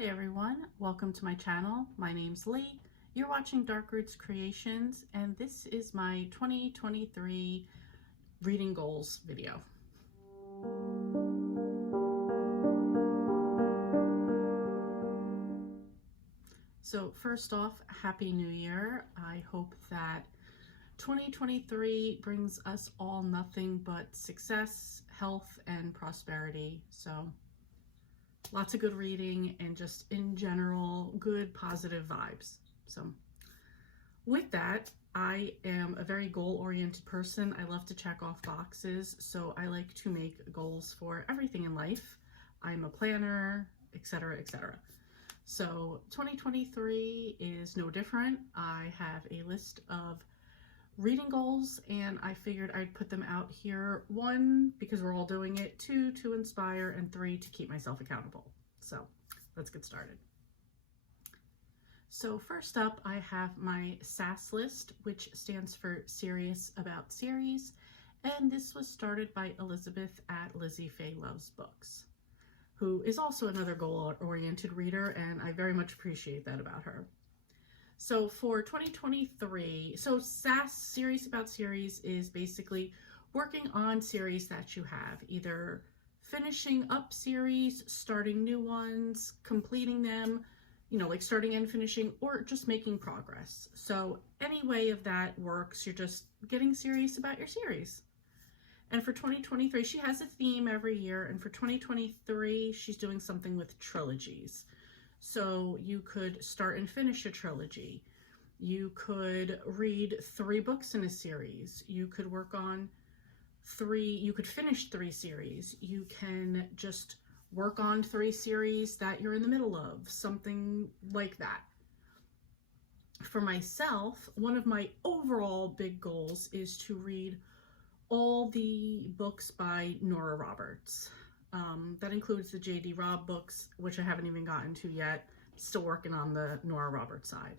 Hey everyone, welcome to my channel. My name's Lee. You're watching Dark Roots Creations, and this is my 2023 reading goals video. So first off, Happy New Year. I hope that 2023 brings us all nothing but success, health, and prosperity. So lots of good reading and just in general, good positive vibes. So with that, I am a very goal-oriented person. I love to check off boxes, so I like to make goals for everything in life. I'm a planner, etc., etc. So 2023 is no different. I have a list of reading goals, and I figured I'd put them out here. 1, because we're all doing it, 2, to inspire, and 3, to keep myself accountable. So let's get started. So first up, I have my SAS list, which stands for Serious About Series, and this was started by Elizabeth at Lizzie Faye Loves Books, who is also another goal-oriented reader, and I very much appreciate that about her. So for 2023, so SAS, Serious About Series, is basically working on series that you have, either finishing up series, starting new ones, completing them, like starting and finishing, or just making progress. So any way of that works. You're just getting serious about your series. And for 2023, she has a theme every year, and for 2023, she's doing something with trilogies. So you could start and finish a trilogy. You could read 3 books in a series. You could work on 3, you could finish 3 series. You can just work on 3 series that you're in the middle of, something like that. For myself, one of my overall big goals is to read all the books by Nora Roberts. That includes the J.D. Robb books, which I haven't even gotten to yet. Still working on the Nora Roberts side.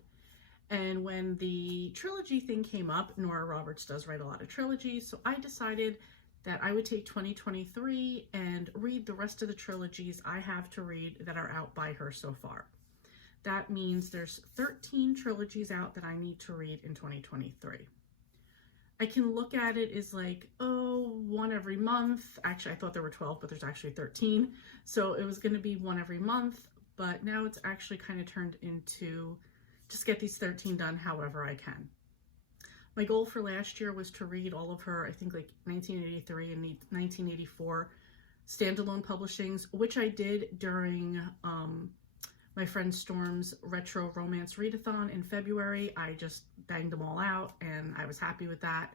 And when the trilogy thing came up, Nora Roberts does write a lot of trilogies, so I decided that I would take 2023 and read the rest of the trilogies I have to read that are out by her so far. That means there's 13 trilogies out that I need to read in 2023. I can look at it as like, one every month. Actually, I thought there were 12, but there's actually 13. So it was going to be one every month, but now it's actually kind of turned into just get these 13 done however I can. My goal for last year was to read all of her, I think like 1983 and 1984 standalone publishings, which I did during my friend Storm's retro romance readathon in February. I just banged them all out and I was happy with that.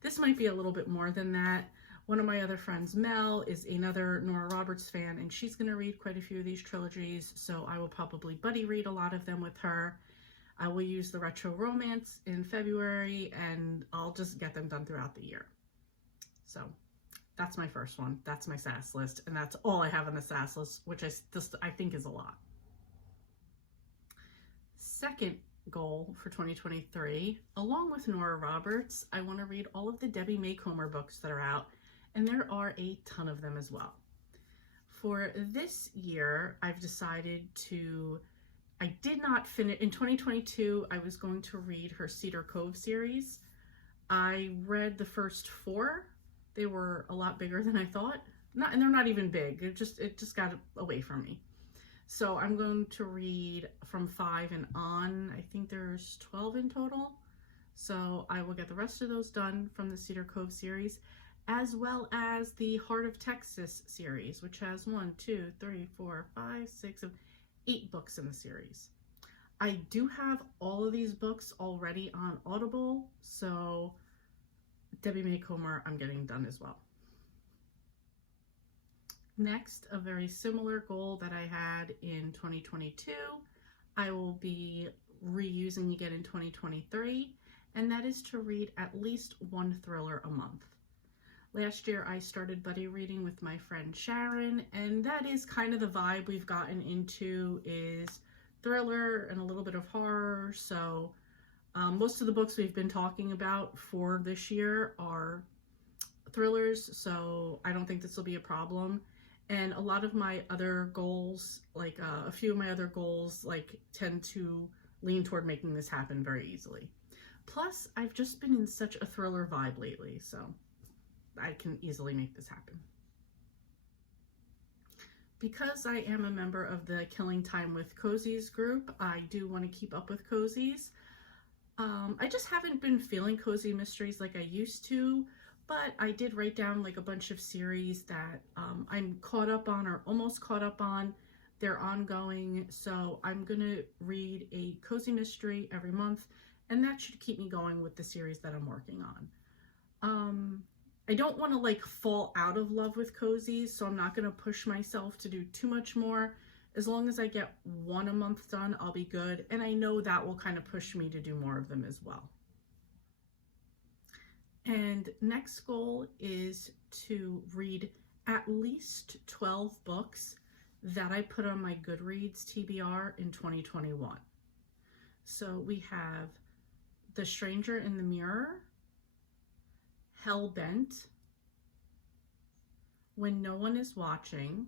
This might be a little bit more than that. One of my other friends, Mel, is another Nora Roberts fan, and she's going to read quite a few of these trilogies, so I will probably buddy read a lot of them with her. I will use the retro romance in February, and I'll just get them done throughout the year. So that's my first one. That's my SAS list, and that's all I have on the SAS list, which I think is a lot. Second goal for 2023, along with Nora Roberts, I want to read all of the Debbie Macomber books that are out, and there are a ton of them as well. For this year, I've decided to, I did not finish, in 2022, I was going to read her Cedar Cove series. I read the first 4. They were a lot bigger than I thought. And they're not even big. It just got away from me. So I'm going to read from 5 and on. I think there's 12 in total. So I will get the rest of those done from the Cedar Cove series, as well as the Heart of Texas series, which has 1, 2, 3, 4, 5, 6, 8 books in the series. I do have all of these books already on Audible, so Debbie Macomber I'm getting done as well. Next, a very similar goal that I had in 2022, I will be reusing again in 2023, and that is to read at least 1 thriller a month. Last year, I started buddy reading with my friend Sharon, and that is kind of the vibe we've gotten into, is thriller and a little bit of horror. So most of the books we've been talking about for this year are thrillers, so I don't think this will be a problem. And a lot of my other goals, like a few of my other goals, like tend to lean toward making this happen very easily. Plus, I've just been in such a thriller vibe lately, so I can easily make this happen. Because I am a member of the Killing Time with Cozies group, I do want to keep up with cozies. I just haven't been feeling cozy mysteries like I used to, but I did write down like a bunch of series that I'm caught up on or almost caught up on. They're ongoing, so I'm gonna read a cozy mystery every month, and that should keep me going with the series that I'm working on. I don't want to like fall out of love with cozies, so I'm not going to push myself to do too much more. As long as I get one a month done, I'll be good. And I know that will kind of push me to do more of them as well. And next goal is to read at least 12 books that I put on my Goodreads TBR in 2021. So we have The Stranger in the Mirror, Hellbent, When No One Is Watching,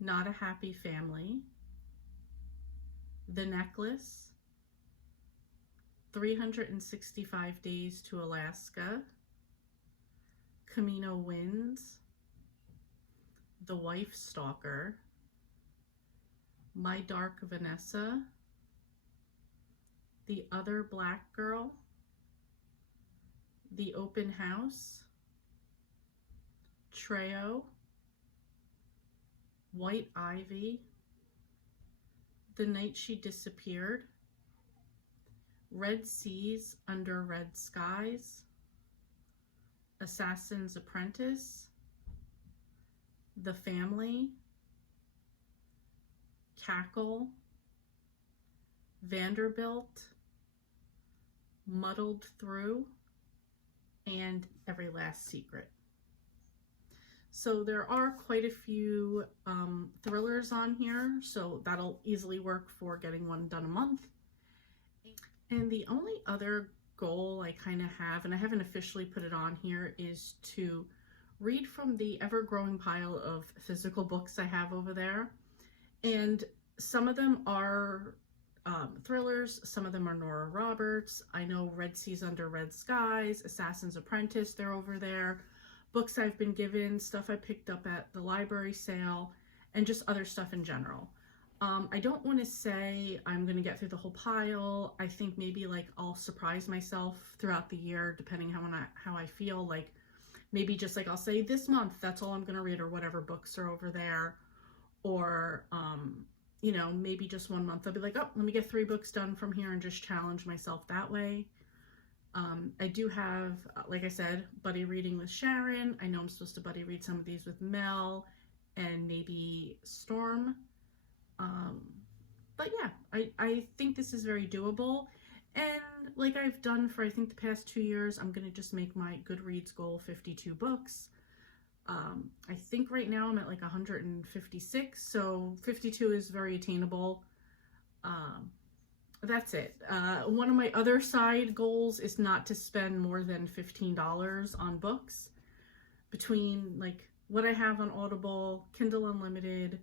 Not a Happy Family, The Necklace, 365 Days to Alaska, Camino Winds, The Wife Stalker, My Dark Vanessa, The Other Black Girl, The Open House, Treo, White Ivy, The Night She Disappeared, Red Seas Under Red Skies, Assassin's Apprentice, The Family, Cackle, Vanderbilt, Muddled Through, and Every Last Secret. So there are quite a few thrillers on here, so that'll easily work for getting one done a month. And the only other goal I kind of have, and I haven't officially put it on here, is to read from the ever-growing pile of physical books I have over there. And some of them are thrillers, some of them are Nora Roberts. I know Red Seas Under Red Skies, Assassin's Apprentice, they're over there. Books I've been given, stuff I picked up at the library sale, and just other stuff in general. I don't want to say I'm going to get through the whole pile. I think maybe like I'll surprise myself throughout the year, depending how I feel. Like maybe just like I'll say this month, that's all I'm going to read, or whatever books are over there. Or, you know, maybe just one month I'll be like, oh, let me get 3 books done from here and just challenge myself that way. I do have, like I said, buddy reading with Sharon. I know I'm supposed to buddy read some of these with Mel and maybe Storm. But yeah, I think this is very doable. And like I've done for, I think, the past 2 years, I'm going to just make my Goodreads goal 52 books. I think right now I'm at like 156, so 52 is very attainable. That's it. One of my other side goals is not to spend more than $15 on books. Between like what I have on Audible, Kindle Unlimited,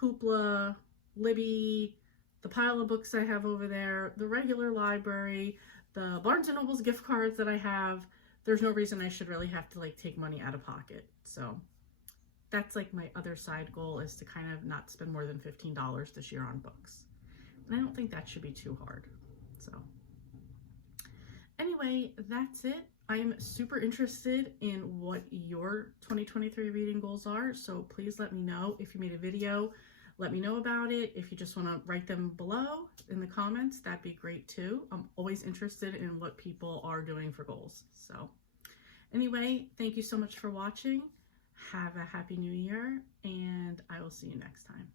Hoopla, Libby, the pile of books I have over there, the regular library, the Barnes & Noble's gift cards that I have, there's no reason I should really have to like take money out of pocket. So that's like my other side goal, is to kind of not spend more than $15 this year on books. And I don't think that should be too hard. So anyway, that's it. I'm super interested in what your 2023 reading goals are. So please let me know. If you made a video, let me know about it. If you just want to write them below in the comments, that'd be great too. I'm always interested in what people are doing for goals. So anyway, thank you so much for watching. Have a happy new year, and I will see you next time.